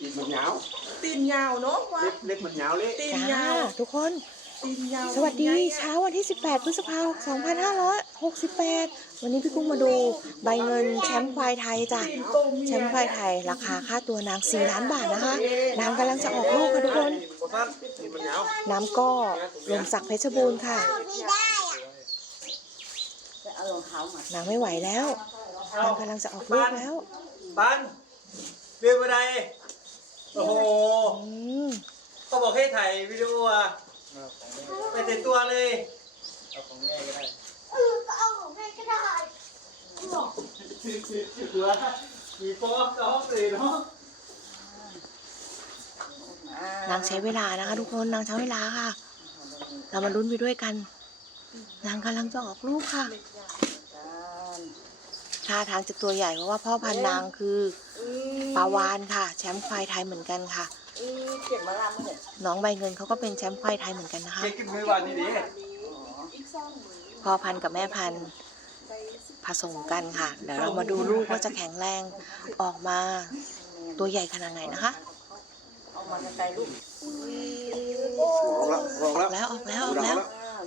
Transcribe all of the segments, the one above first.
ตีนมันยาวตีนยาวเนาะว่าเล็กเล็กมันยาวเล็กตีนจ้ายาวทุกคน ตีนยาวสวัสดีเช้าวันที่ 18 พฤษภาคม 2568 วันนี้พี่กุ้งมาดูใบเงินแชมป์ควายไทยจ้ะ ตีนโตเมียแชมป์ควายไทย ราคาค่าตัวนาง 4 ล้านบาทนะคะ นางกำลังจะออกลูกค่ะทุกคนโอ้ท่านตีนมันยาว น้ำก็ลมศักดิ์เพชรบูรณ์ค่ะ นางไม่ไหวแล้ว นางกำลังจะออกลูกแล้ว ปันเรียนอะไร โอ้โหอืมเขาบอกให้ถ่ายวิดีโออะไปเต็มตัวเลย เอาของแม่ก็ได้มีโป๊ะก็ห้องเลยเนาะนางใช้เวลานะคะ ทุกคนนางใช้เวลาค่ะ เรามาลุ้นไปด้วยกัน นางกำลังจะออกลูกค่ะ ท่าทางจะตัวใหญ่เพราะว่าพ่อพันธุ์นางคือปลาวานค่ะ แชมป์ควายไทยเหมือนกันค่ะน้องใบเงินเขาก็เป็นแชมป์ควายไทยเหมือนกันนะคะเจ๊กินไม่วันนี้ดิพ่อพันธุ์กับแม่พันธุ์ผสมกันค่ะ เดี๋ยวเรามาดูลูกว่าจะแข็งแรงออกมาตัวใหญ่ขนาดไหนนะคะออกแล้วออกอแล้อวกแล้วออกแล้วออกแล้ว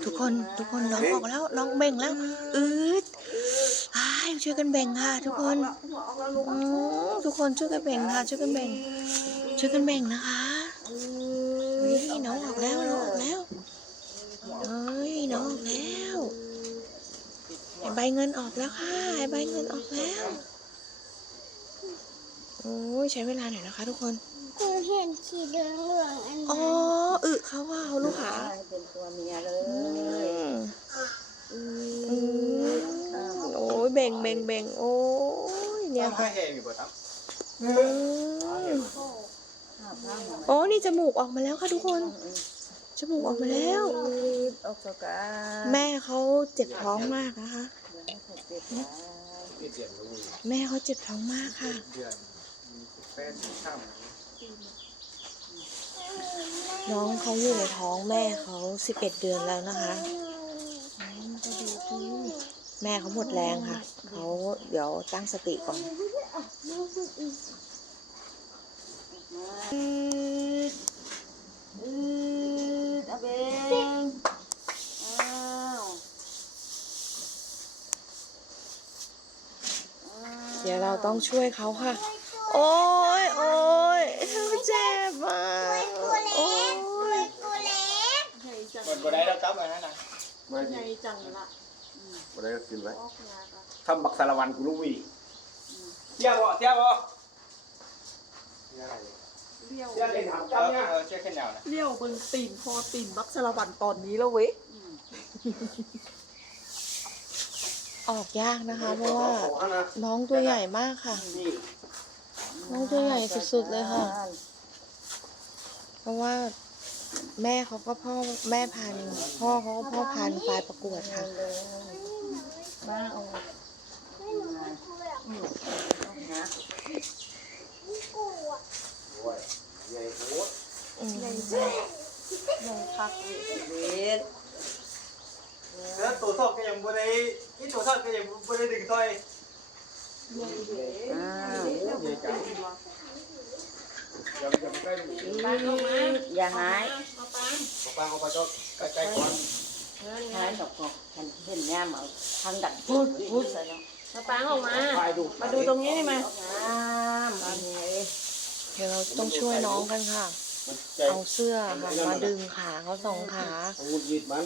ทุกคนทุกคนน้องออกแล้วน้องเบ่งแล้วอืดอ้าย ช่วยกันเบ่งค่ะ ทุกคนอืมทุกคนช่วยกันเบ่งค่ะ ช่วยกันเบ่ง ช่วยกันเบ่งนะคะเฮ้ยน้องออกแล้วน้องออกแล้วเฮ้ยน้องออกแล้วไอ้ใบเงินออกแล้วค่ะไอ้ใบเงินออกแล้วโอ้ยใช้เวลาหน่อยนะคะ ทุกคนหนูเห็นสีเหลืองเหลืองอันอ๋อนั้นอึเขาว่าเอาลูกขาเป็นตัวเมียเลยอื บ่งเบ่งเบ่งโอ้ยเนี่ยให้แห้งอยู่ป่ะครับอืมโอ้นี่จมูกออกมาแล้วค่ะทุกคน จมูกออกมาแล้วออกสกาแม่เขาเจ็บท้องมากนะคะเดือนรู้แม่เขาเจ็บท้องมากค่ะเดือนมีแฟนข้ามน้องเขาอยู่ในท้องแม่เขาสิบเอ็ดเดือนแล้วนะคะ แม่เขาหมดแรงค่ะ เขาเดี๋ยวตั้งสติก่อนอืดอืดอะเบงอ้าวเดี๋ยวเราต้องช่วยเขาค่ะ โอ้ยโอ้ยเจ็บอะโอ้ยตัวเล็กมันก็ได้แล้วครับอันนั้นนะมาใหดิญ่จังละ มาได้ก็กินไว้ออกยากอะทำบักสารวันกูรู้วีเที่ยวบ่เที่ยวบ่เลี้ยวเดี๋ยวเล่นถามเอจำอเนี่ยเออเช็คแค่แนวนะเลี้ยวเบิ่งตีนคอตีนบักสารวันตอนนี้แล้วเว้ยออกยากนะคะ เพราะว่าขอนะน้องตัวใหญ่มากค่ะนี่น้องตัวใหญ่สุดๆเลยค่ะ เพราะว่า แม่เขาก็พ่อแม่พันธุ์พ่อเขาก็พ่อพันธุ์ปลายประกวดค่ะมาเอาไม่หนูไม่กลัวหรอกหาไม่กลัวโอ้ยใหญ่โคตรอืมใหญ่ใหญ่ใหญ่คักเว้ยเบ็ดแล้วตัวทอดก็ยังบ่ได้อีตัวทอดก็ยังบ่ได้ดึงถ้อยใหญ่เด้อ้าวใหญ่จัง ยังยังไม่ได้อืดอย่าหายปางเอาไปก็ใกล้ๆก่อนหายดอกกอกฉันเห็นย่ามาทางดักพูดพูดใส่แล้วมาปางออกมา ถ่ายดูมาดูตรงนี้ได้ไหมงามอันนี้เดี๋ยวเราต้องช่วยน้องกันค่ะ มันใจเอาเสื้อค่ะมาดึงขาเขาสองขาเอาหงุดหงิดมัน